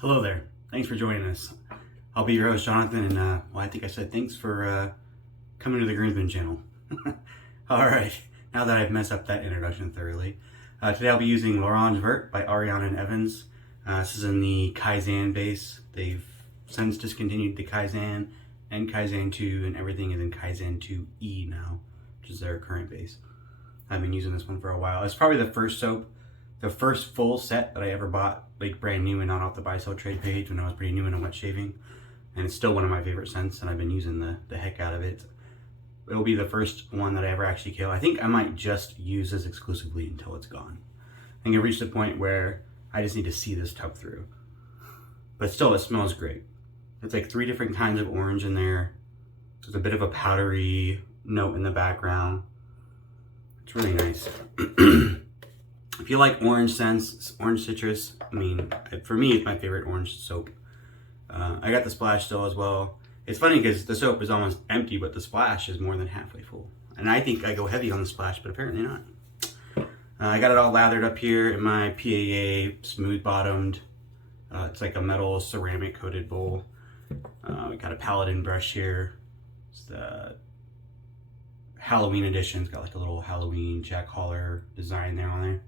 Hello there. Thanks for joining us. I'll be your host, Jonathan, and well, I think I said thanks for coming to the Groomsman channel. All right, now that I've messed up that introduction thoroughly, today I'll be using Verte by Ariana and Evans. This is in the Kaizen base. They've since discontinued the Kaizen and Kaizen 2, and everything is in Kaizen 2E now, which is their current base. I've been using this one for a while. It's probably the first soap, the first full set that I ever bought, like brand new and not off the buy sell trade page when I was pretty new into wet shaving. And it's still one of my favorite scents, and I've been using the heck out of it. It'll be the first one that I ever actually kill. I think I might just use this exclusively until it's gone. I think it reached a point where I just need to see this tub through. But still, it smells great. It's like 3 different kinds of orange in there. There's a bit of a powdery note in the background. It's really nice. If you like orange scents, orange citrus, I mean, for me, it's my favorite orange soap. I got the splash still as well. It's funny because the soap is almost empty, but the splash is more than halfway full. And I think I go heavy on the splash, but apparently not. I got it all lathered up here in my PAA smooth bottomed. It's like a metal ceramic coated bowl. We got a Paladin brush here. It's the Halloween edition. It's got like a little Halloween Jack Holler design there on there.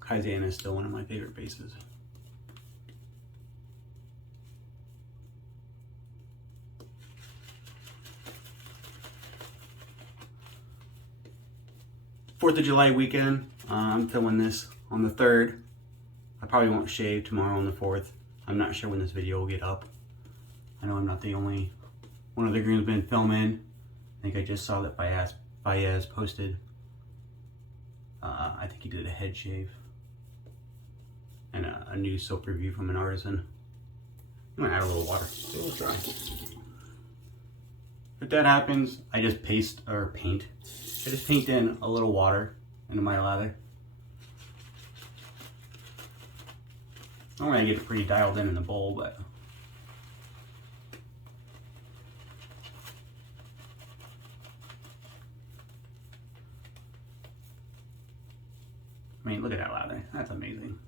Kaizen is still one of my favorite bases. Fourth of July weekend, I'm filming this on the 3rd. I probably won't shave tomorrow on the 4th. I'm not sure when this video will get up. I know I'm not the only one of the groomsmen filming. I think I just saw that Baez posted. I think he did a head shave. And a new soap review from an artisan. I'm gonna add a little water. It's a little dry. If that happens, I just paint. I just paint in a little water into my lather. Normally I get it pretty dialed in the bowl, but I mean, look at that lather. That's amazing.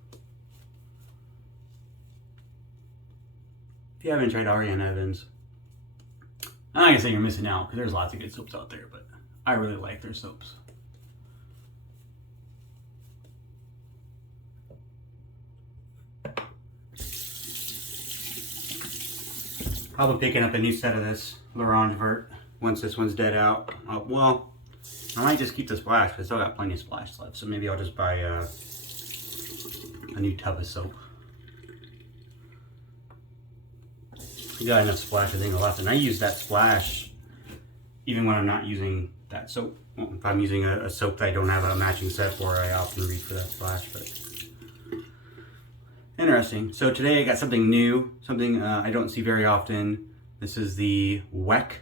If you haven't tried Ariana Evans, I'm not gonna say you're missing out because there's lots of good soaps out there, but I really like their soaps. I'll be picking up a new set of this Verte once this one's dead out. Well, I might just keep the splash because I still got plenty of splash left, so maybe I'll just buy a new tub of soap. I got enough splash, I think, left, and I use that splash even when I'm not using that soap. Well, if I'm using a soap that I don't have a matching set for, I often reach for that splash. But interesting. So today I got something new, something I don't see very often. This is the WECK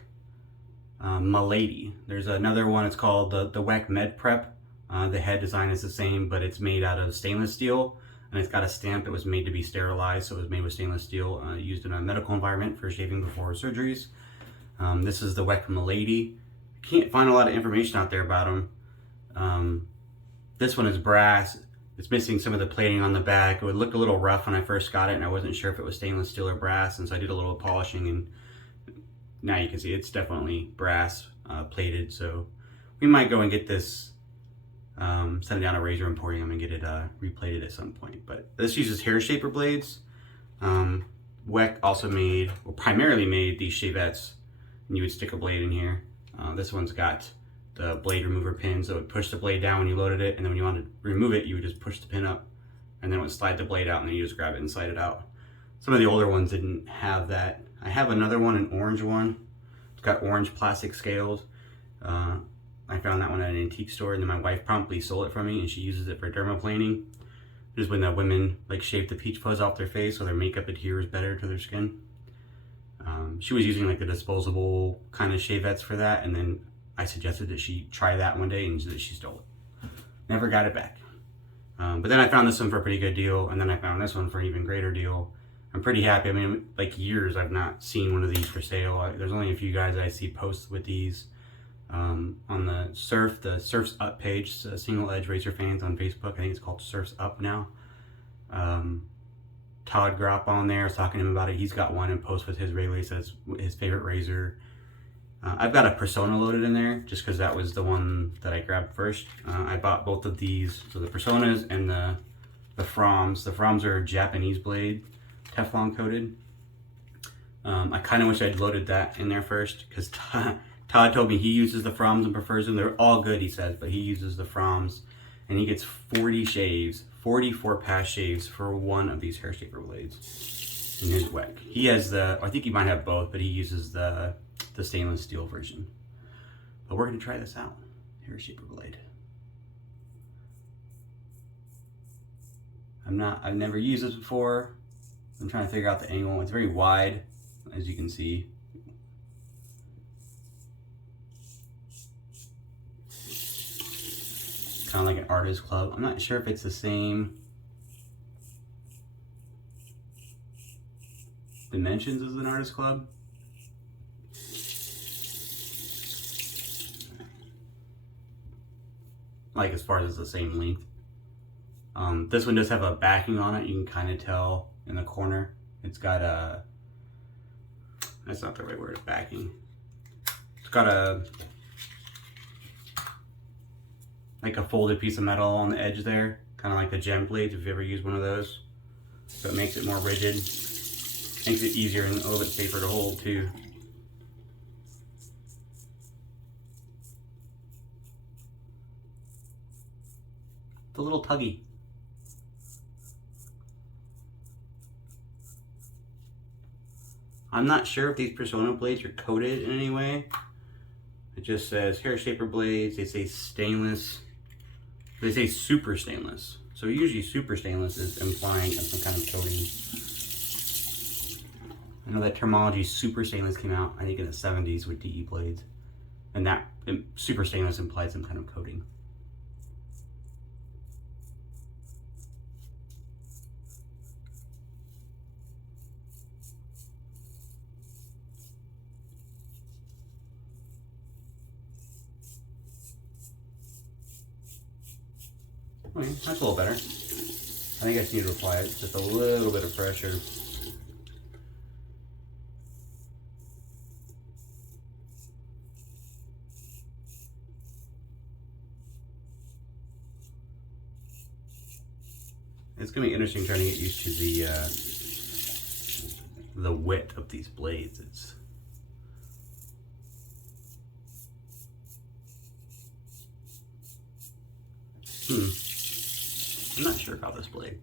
Milady. There's another one. It's called the WECK Med Prep. The head design is the same, but it's made out of stainless steel. And it's got a stamp. It was made to be sterilized, so it was made with stainless steel, used in a medical environment for shaving before surgeries. This is the WECK Milady. Can't find a lot of information out there about them. This one is brass. It's missing some of the plating on the back. It looked a little rough when I first got it, and I wasn't sure if it was stainless steel or brass, and so I did a little polishing, and now you can see it's definitely brass plated. So we might go and get this. Send it down to Razor Emporium and get it replated at some point. But this uses Hairshaper blades. WECK also made, or primarily made, these shavettes, and you would stick a blade in here. This one's got the blade remover pins that would push the blade down when you loaded it, and then when you wanted to remove it, you would just push the pin up, and then it would slide the blade out, and then you just grab it and slide it out. Some of the older ones didn't have that. I have another one, an orange one. It's got orange plastic scales. I found that one at an antique store, and then my wife promptly sold it from me, and she uses it for dermaplaning. Just when the women like shave the peach fuzz off their face so their makeup adheres better to their skin. She was using like the disposable kind of shavettes for that, and then I suggested that she try that one day, and she stole it. Never got it back. But then I found this one for a pretty good deal, and then I found this one for an even greater deal. I'm pretty happy. I mean, like years I've not seen one of these for sale. There's only a few guys that I see posts with these. On the Surf's Up page, Single Edge Razor Fans on Facebook. I think it's called Surf's Up now. Todd Gropp on there, I was talking to him about it. He's got one and posts with his regularly, says his favorite razor. I've got a Personna loaded in there just because that was the one that I grabbed first. I bought both of these, so the Personas and the Fromms. The Fromms are Japanese blade, Teflon coated. I kind of wish I'd loaded that in there first because Todd told me he uses the Fromms and prefers them. They're all good, he says, but he uses the Fromms and he gets 40 shaves, 44 pass shaves for one of these Hairshaper blades in his WECK. He has I think he might have both, but he uses the stainless steel version. But we're gonna try this out, Hairshaper blade. I've never used this before. I'm trying to figure out the angle. It's very wide, as you can see. Kind of like an artist club. I'm not sure if it's the same dimensions as an artist club. Like as far as the same length. This one does have a backing on it. You can kind of tell in the corner. It's got a, that's not the right word, backing. It's got a, like a folded piece of metal on the edge there. Kind of like the gem blades, if you ever used one of those. So it makes it more rigid. Makes it easier and a little bit safer to hold too. It's a little tuggy. I'm not sure if these Personna blades are coated in any way. It just says Hairshaper blades. They say stainless. They say super stainless. So usually super stainless is implying some kind of coating. I know that terminology super stainless came out, I think in the 70s with DE blades. And that super stainless implies some kind of coating. Okay, that's a little better. I think I just need to apply it, just a little bit of pressure. It's gonna be interesting trying to get used to the width of these blades. I'm not sure about this blade.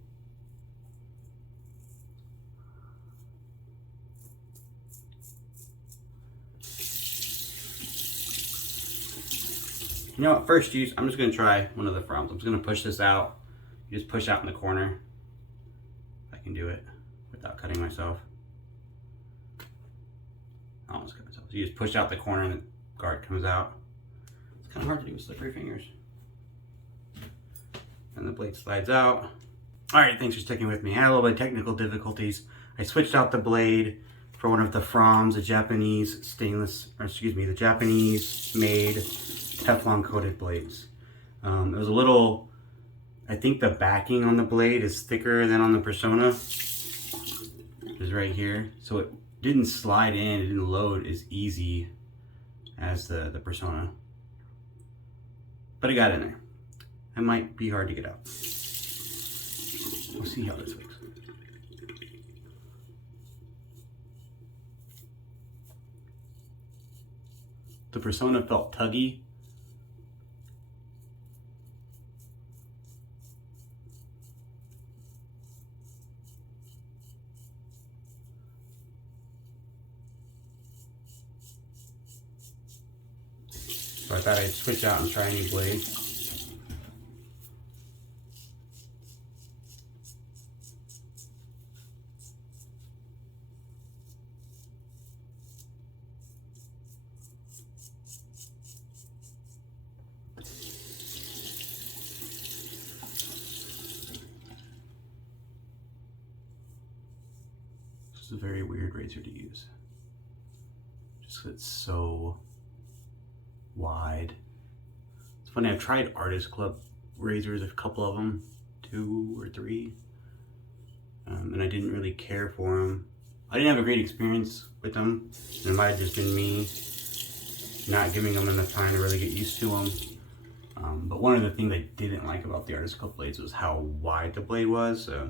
You know what, first use, I'm just gonna try one of the Fromms. I'm just gonna push this out. You just push out in the corner. If I can do it without cutting myself. I almost cut myself. So you just push out the corner and the guard comes out. It's kind of hard to do with slippery fingers. And the blade slides out. All right, thanks for sticking with me. I had a little bit of technical difficulties. I switched out the blade for one of the Fromms, the Japanese stainless, or excuse me, the Japanese made Teflon coated blades. It was a little, I think the backing on the blade is thicker than on the Personna. It's right here. So it didn't slide in, it didn't load as easy as the Personna. But it got in there. It might be hard to get out. We'll see how this works. The Personna felt tuggy. So I thought I'd switch out and try a new blade. This is a very weird razor to use. Just 'cause it's so wide. It's funny, I've tried Artist Club razors, a couple of them, 2 or 3, and I didn't really care for them. I didn't have a great experience with them. It might have just been me not giving them enough time to really get used to them. But one of the things I didn't like about the Artist Club blades was how wide the blade was. So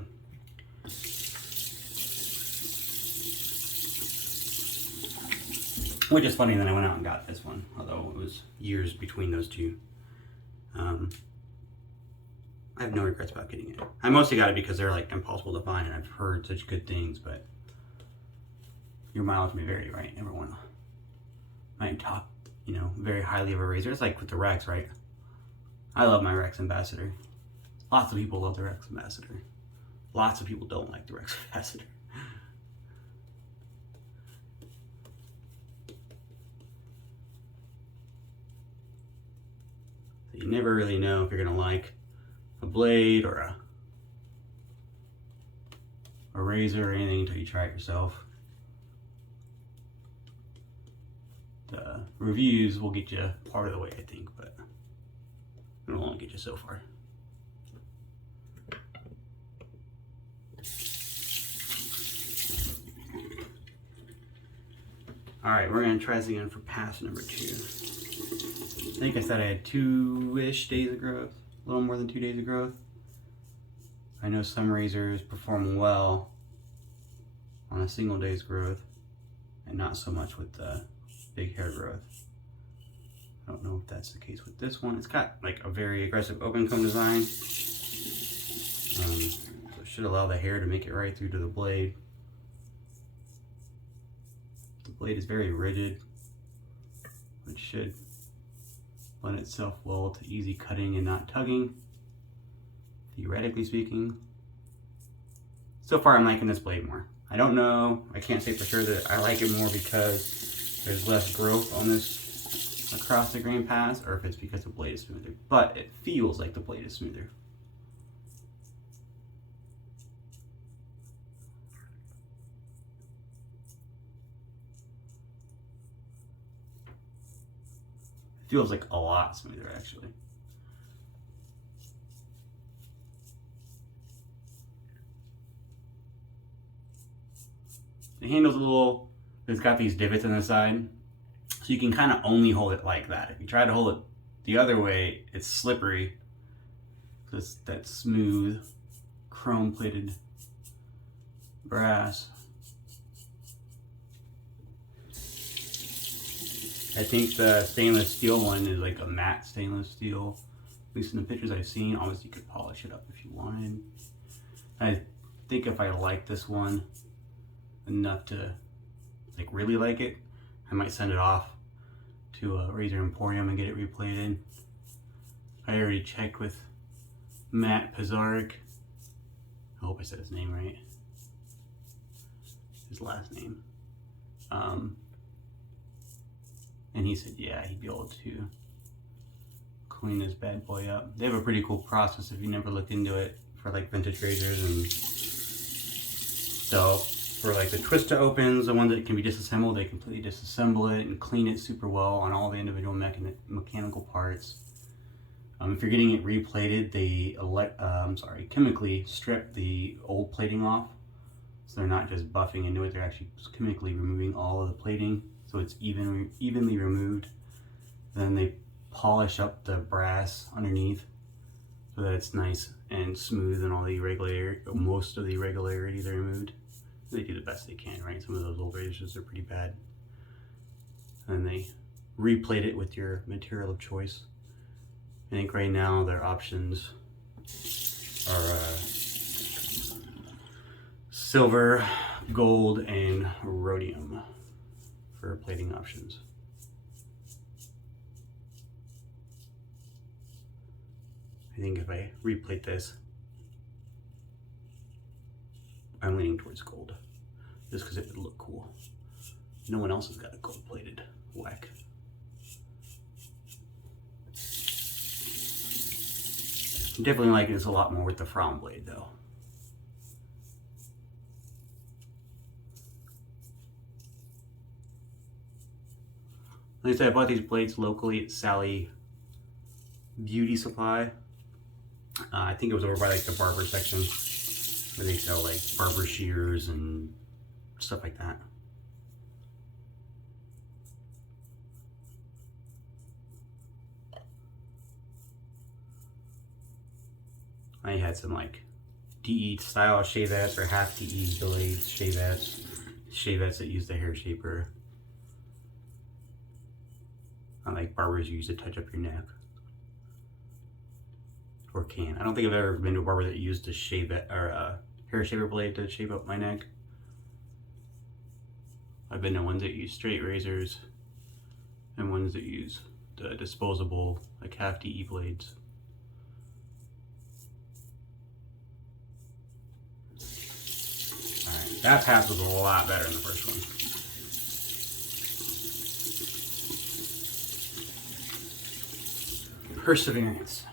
which is funny, then I went out and got this one, although it was years between those two. I have no regrets about getting it. I mostly got it because they're like impossible to find, and I've heard such good things, but your mileage may vary, right? Everyone might talk, you know, very highly of a razor. It's like with the Rex, right? I love my Rex Ambassador. Lots of people love the Rex Ambassador. Lots of people don't like the Rex Ambassador. So you never really know if you're gonna like a blade or a razor or anything until you try it yourself. The reviews will get you part of the way, I think, but it'll only get you so far. All right, we're gonna try this again for pass number 2. I think I said I had 2-ish days of growth, a little more than 2 days of growth. I know some razors perform well on a single day's growth and not so much with the big hair growth. I don't know if that's the case with this one. It's got like a very aggressive open comb design. So it should allow the hair to make it right through to the blade. The blade is very rigid, which should lend itself well to easy cutting and not tugging, theoretically speaking. So far I'm liking this blade more. I don't know, I can't say for sure that I like it more because there's less growth on this across the grain pass, or if it's because the blade is smoother, but it feels like the blade is smoother. It feels like a lot smoother, actually. The handle's a little, it's got these divots on the side, so you can kind of only hold it like that. If you try to hold it the other way, it's slippery. So it's that smooth, chrome-plated brass. I think the stainless steel one is like a matte stainless steel. At least in the pictures I've seen. Obviously you could polish it up if you wanted. I think if I like this one enough to like really like it, I might send it off to a Razor Emporium and get it replated. I already checked with Matt Pizarnik. I hope I said his name right. His last name. And he said, yeah, he'd be able to clean this bad boy up. They have a pretty cool process if you never looked into it for like vintage razors. And so for like the twist to opens, the ones that can be disassembled, they completely disassemble it and clean it super well on all the individual mechanical parts. If you're getting it replated, they chemically strip the old plating off. So they're not just buffing into it, they're actually chemically removing all of the plating. So it's evenly removed. Then they polish up the brass underneath so that it's nice and smooth and all the most of the irregularities are removed. They do the best they can, right? Some of those old razors are pretty bad. And they replate it with your material of choice. I think right now their options are silver, gold, and rhodium for plating options. I think if I replate this, I'm leaning towards gold, just because it would look cool. No one else has got a gold plated WECK. I'm definitely liking this a lot more with the Fromm blade though. Like I said, I bought these blades locally at Sally Beauty Supply. I think it was over by like the barber section where they sell like barber shears and stuff like that. I had some like DE style shavettes or half DE blades, shavettes that use the Hairshaper. I like barbers use to touch up your neck. Or can. I don't think I've ever been to a barber that used a shavette or a Hairshaper blade to shave up my neck. I've been to ones that use straight razors and ones that use the disposable like half DE blades. Alright, that pass was a lot better than the first one. Perseverance.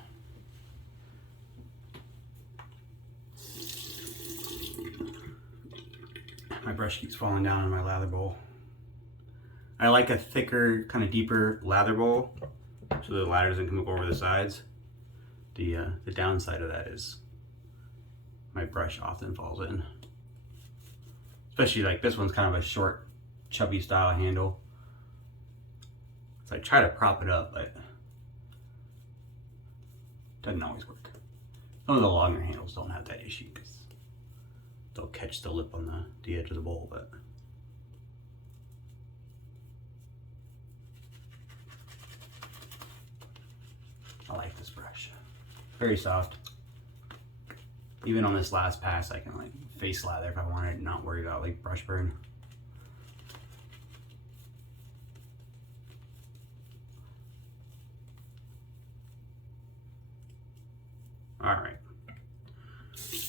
My brush keeps falling down in my lather bowl. I like a thicker, kind of deeper lather bowl so the lather doesn't come up over the sides. The downside of that is my brush often falls in. Especially like this one's kind of a short, chubby style handle. So I try to prop it up, but it doesn't always work. Some of the longer handles don't have that issue because they'll catch the lip on the edge of the bowl, but I like this brush. Very soft. Even on this last pass, I can like face lather if I wanted, not worry about like brush burn. All right,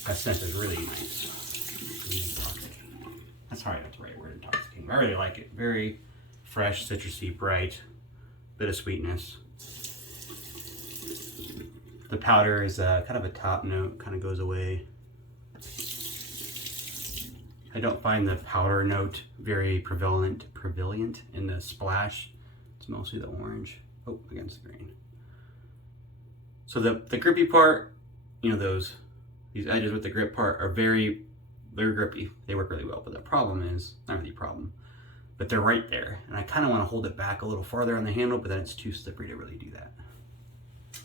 that scent is really nice. Intoxicating. That's probably not the right word, intoxicating. I really like it. Very fresh, citrusy, bright, bit of sweetness. The powder is kind of a top note, kind of goes away. I don't find the powder note very prevalent in the splash. It's mostly the orange. Oh, against the grain. So the grippy part, you know, these edges with the grip part are they're grippy. They work really well, but the problem is, not really a problem, but they're right there. And I kind of want to hold it back a little farther on the handle, but then it's too slippery to really do that.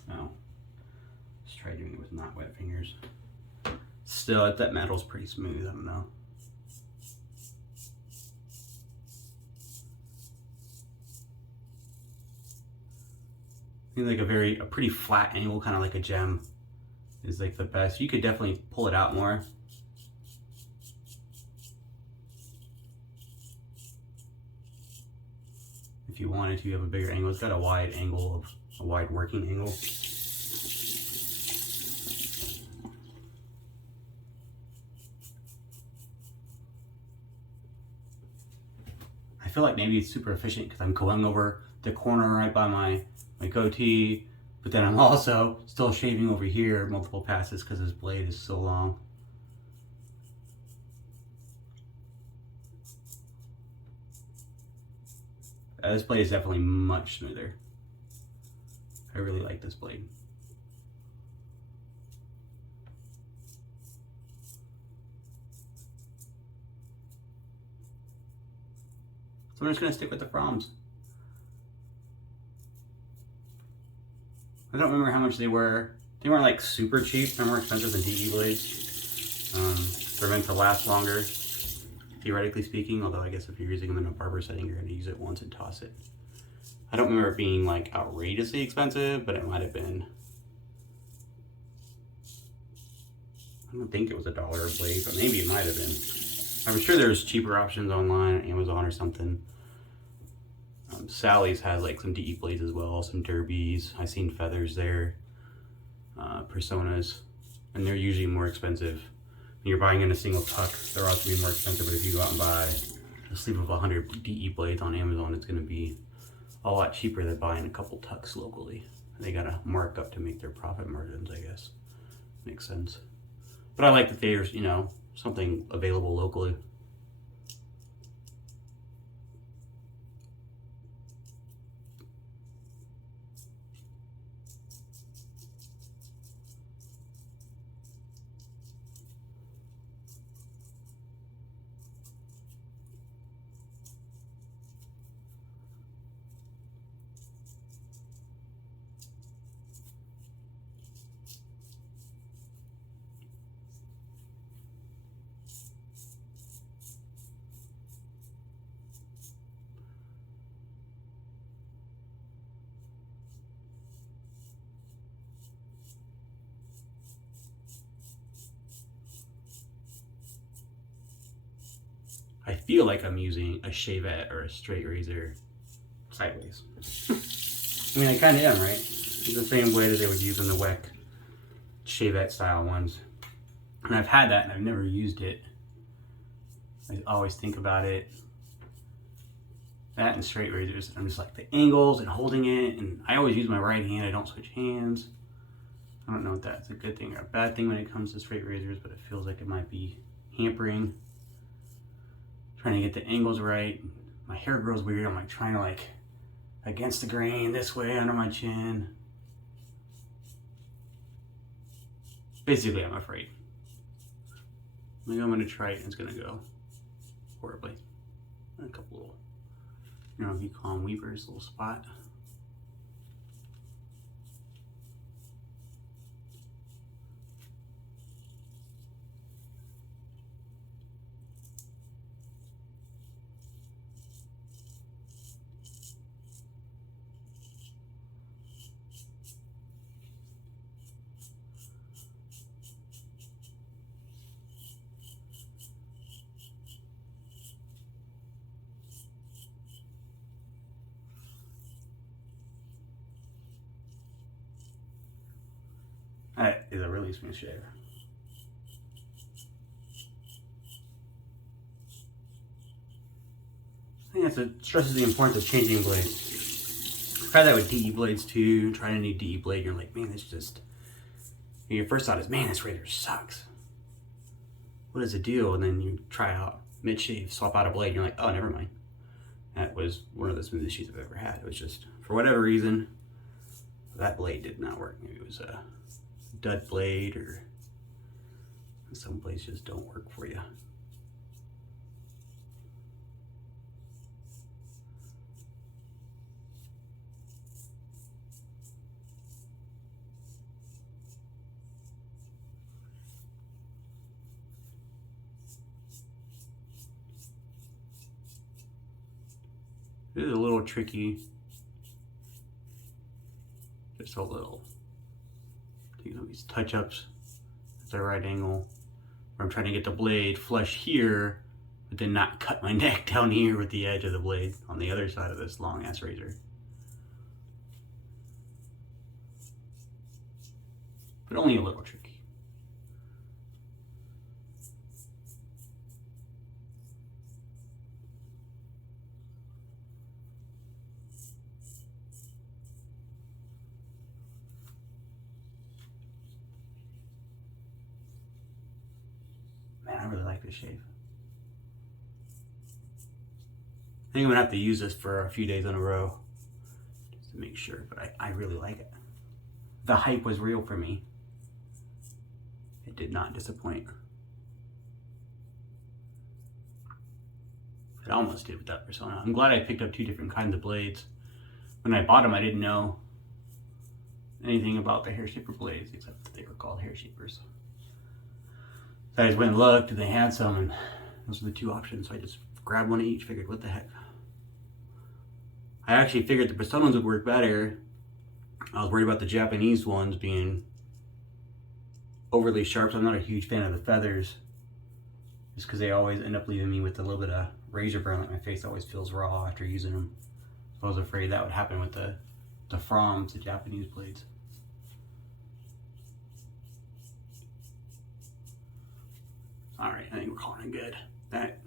Now, let's try doing it with not wet fingers. Still, that metal's pretty smooth, I don't know. I think like a pretty flat angle, kind of like a gem, is like the best. You could definitely pull it out more. If you wanted to, you have a bigger angle. It's got a wide angle, a wide working angle. I feel like maybe it's super efficient because I'm going over the corner right by my goatee, but then I'm also still shaving over here multiple passes because this blade is so long. This blade is definitely much smoother. I really like this blade. So I'm just gonna stick with the Fromms. I don't remember how much they were. They weren't like super cheap. They're more expensive than DE blades. They're meant to last longer, theoretically speaking, although I guess if you're using them in a barber setting, you're gonna use it once and toss it. I don't remember it being like outrageously expensive, but it might have been. I don't think it was $1 a blade, but maybe it might have been. I'm sure there's cheaper options online on Amazon or something. Sally's has like some DE blades as well, some derbies. I've seen feathers there, Personas, and they're usually more expensive. When you're buying in a single tuck, they're also going to be more expensive, but if you go out and buy a sleeve of 100 DE blades on Amazon, it's going to be a lot cheaper than buying a couple tucks locally. They got to mark up to make their profit margins, I guess. Makes sense. But I like that there's, you know, something available locally. I feel like I'm using a shavette or a straight razor sideways. I mean, I kind of am, right? It's the same blade that they would use in the WECK shavette style ones. And I've had that and I've never used it. I always think about it. That and straight razors, I'm just like the angles and holding it, and I always use my right hand, I don't switch hands. I don't know if that's a good thing or a bad thing when it comes to straight razors, but it feels like it might be hampering. Trying to get the angles right. My hair grows weird, I'm like trying to like against the grain this way under my chin. Basically, I'm afraid. Maybe I'm gonna try it and it's gonna go horribly. A couple little, you know, if you call them weavers, little spot. That is a really smooth shave. I think it stresses the importance of changing blades. I've tried that with DE blades too, trying a new DE blade, you're like, man, it's just, your first thought is, man, this razor sucks. What is the deal? And then you try out mid-shave, swap out a blade, and you're like, oh, never mind. That was one of the smoothest shaves I've ever had. It was just, for whatever reason, that blade did not work. Maybe it was a dud blade, or some blades just don't work for you. It is a little tricky, just a little. You know, these touch-ups at the right angle, where I'm trying to get the blade flush here, but then not cut my neck down here with the edge of the blade on the other side of this long-ass razor. But only a little tricky. Man, I really like this shave. I think I'm gonna have to use this for a few days in a row just to make sure, but I really like it. The hype was real for me. It did not disappoint. It almost did with that Personna. I'm glad I picked up two different kinds of blades. When I bought them, I didn't know anything about the Hairshaper blades, except that they were called Hairshapers. So I just went and looked, and they had some, and those were the two options. So I just grabbed one of each, figured, what the heck. I actually figured the Personas would work better. I was worried about the Japanese ones being overly sharp, so I'm not a huge fan of the feathers. Just because they always end up leaving me with a little bit of razor burn, like my face always feels raw after using them. So I was afraid that would happen with the Fromms, the Japanese blades. All right, I think we're calling it good. That,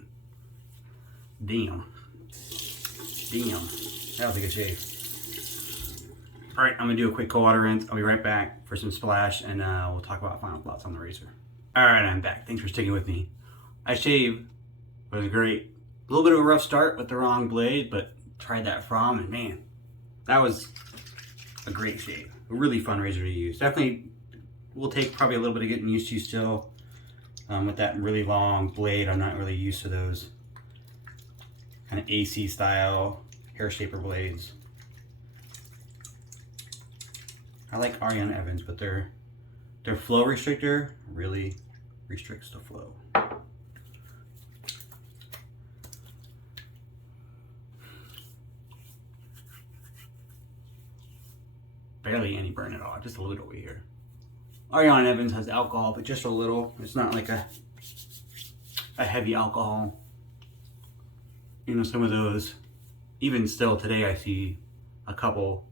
damn, that was a good shave. All right, I'm gonna do a quick cold water rinse. I'll be right back for some splash, and we'll talk about final thoughts on the razor. All right, I'm back. Thanks for sticking with me. I shaved, it was great. A little bit of a rough start with the wrong blade, but tried that Fromm, and man, that was a great shave. A really fun razor to use. Definitely will take probably a little bit of getting used to still. With that really long blade, I'm not really used to those kind of AC style Hairshaper blades. I like Ariana Evans, but their flow restrictor really restricts the flow. Barely any burn at all, just a little bit over here. Ariana Evans has alcohol, but just a little. It's not like a heavy alcohol. you know, some of those, even still today, I see a couple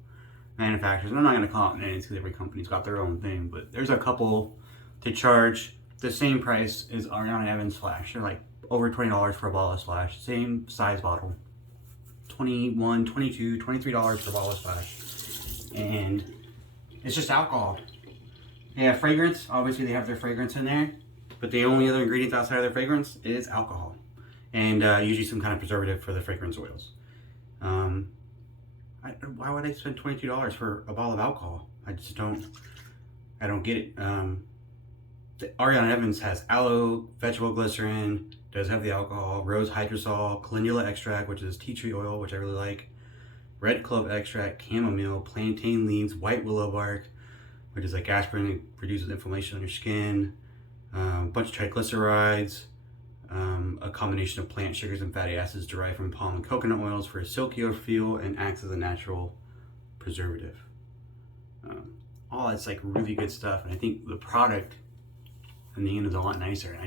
manufacturers, and I'm not going to call out names because every company's got their own thing, but there's a couple to charge the same price as Ariana Evans Splash. They're like over $20 for a bottle of Splash, same size bottle, $21, $22, $23 for a bottle of Splash, and it's just alcohol. They have fragrance, obviously they have their fragrance in there, but the only other ingredient outside of their fragrance is alcohol, and usually some kind of preservative for the fragrance oils. Why would I spend $22 for a bottle of alcohol? I don't get it. Ariana Evans has aloe, vegetable glycerin, does have the alcohol, rose hydrosol, calendula extract, which is tea tree oil, which I really like, red clove extract, chamomile, plantain leaves, white willow bark, which is like aspirin, it produces inflammation on your skin, a bunch of triglycerides, a combination of plant sugars and fatty acids derived from palm and coconut oils for a silkier feel and acts as a natural preservative. All that's like really good stuff, and I think the product in the end is a lot nicer. And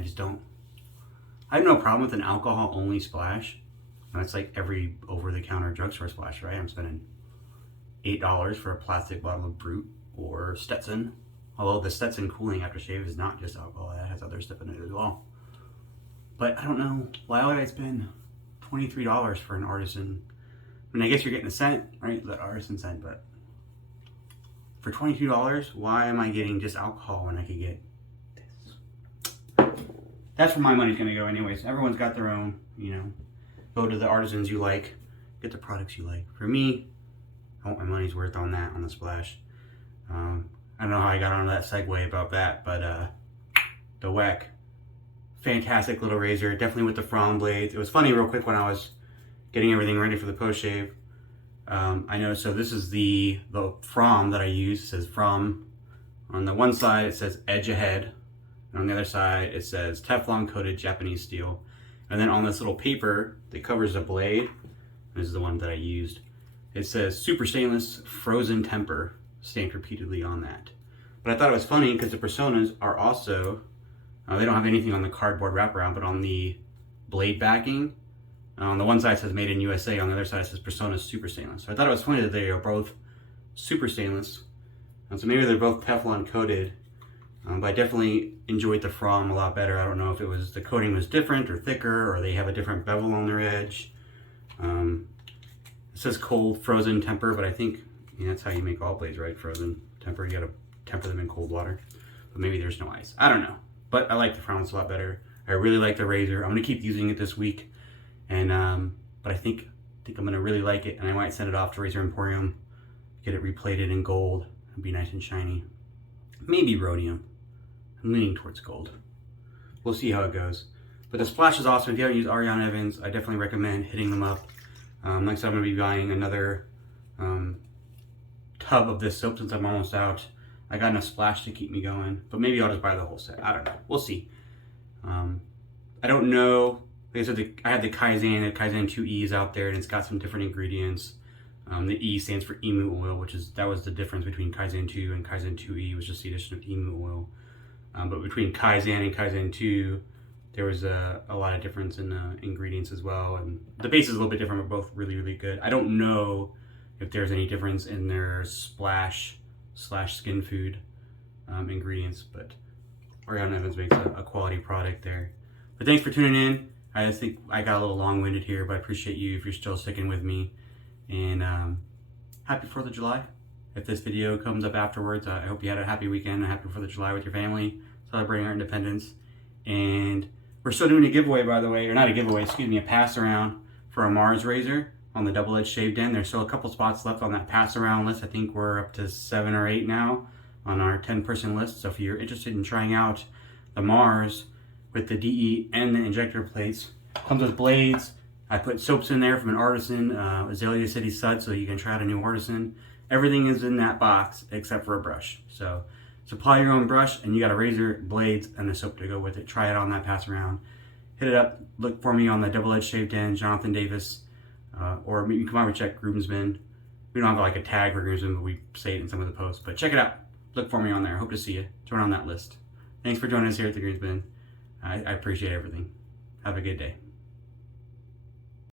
I have no problem with an alcohol-only Splash. And it's like every over-the-counter drugstore Splash, right? I'm spending $8 for a plastic bottle of Brut or Stetson. Although the Stetson Cooling Aftershave is not just alcohol, it has other stuff in it as well. But I don't know, why would I spend $23 for an artisan? I mean, I guess you're getting a scent, right? That artisan scent, but for $22, why am I getting just alcohol when I could get this? That's where my money's gonna go anyways. Everyone's got their own, you know. Go to the artisans you like, get the products you like. For me, I want my money's worth on that, on the Splash. I don't know how I got onto that segue about that, but the WECK. Fantastic little razor, definitely with the Fromm blades. It was funny real quick when I was getting everything ready for the post shave. I noticed, so this is the Fromm that I use. It says Fromm. On the one side it says edge ahead, and on the other side it says Teflon coated Japanese steel. And then on this little paper that covers the blade, this is the one that I used, it says super stainless frozen temper stamped repeatedly on that. But I thought it was funny because the Personas are also, they don't have anything on the cardboard wraparound, but on the blade backing, on the one side it says made in USA, on the other side it says Personna super stainless. So I thought it was funny that they are both super stainless. And so maybe they're both Teflon coated, but I definitely enjoyed the Fromm a lot better. I don't know if it was the coating was different or thicker, or they have a different bevel on their edge. It says cold frozen temper, but I think that's how you make all blades, right? Frozen temper, you gotta temper them in cold water. But maybe there's no ice. I don't know. But I like the Fromms a lot better. I really like the razor. I'm gonna keep using it this week, and but I think I'm gonna really like it, and I might send it off to Razor Emporium, get it replated in gold, and be nice and shiny. Maybe rhodium. I'm leaning towards gold. We'll see how it goes. But the Splash is awesome. If you haven't used Ariana Evans, I definitely recommend hitting them up. Next time I'm gonna be buying another tub of this soap since I'm almost out. I got enough Splash to keep me going, but maybe I'll just buy the whole set. I don't know. We'll see. I don't know. Like I said, I have the Kaizen 2E is out there, and it's got some different ingredients. The E stands for emu oil, that was the difference between Kaizen 2 and Kaizen 2E, was just the addition of emu oil. But between Kaizen and Kaizen 2, there was a lot of difference in the ingredients as well. And the base is a little bit different, but both really, really good. I don't know if there's any difference in their Splash / Skin Food ingredients, but Ariana Evans makes a quality product there. But thanks for tuning in. I think I got a little long-winded here, but I appreciate you if you're still sticking with me. And happy 4th of July. If this video comes up afterwards, I hope you had a happy weekend, a happy 4th of July with your family, celebrating our independence. And we're still doing a giveaway, by the way, or not a giveaway, excuse me, a pass around for a Mars razor on the double-edged shaved end. There's still a couple spots left on that pass around list. I think we're up to 7 or 8 now on our 10-person list. So if you're interested in trying out the Mars with the DE and the injector plates, comes with blades. I put soaps in there from an artisan, Azalea City Sud, so you can try out a new artisan. Everything is in that box except for a brush. So supply your own brush, and you got a razor, blades, and a soap to go with it. Try it on that pass around. Hit it up. Look for me on the double-edged shaved end, Jonathan Davis, or you can come over and check Groomsmen. We don't have like a tag for Groomsmen, but we say it in some of the posts. But check it out. Look for me on there. Hope to see you. Join on that list. Thanks for joining us here at the Groomsmen. I appreciate everything. Have a good day.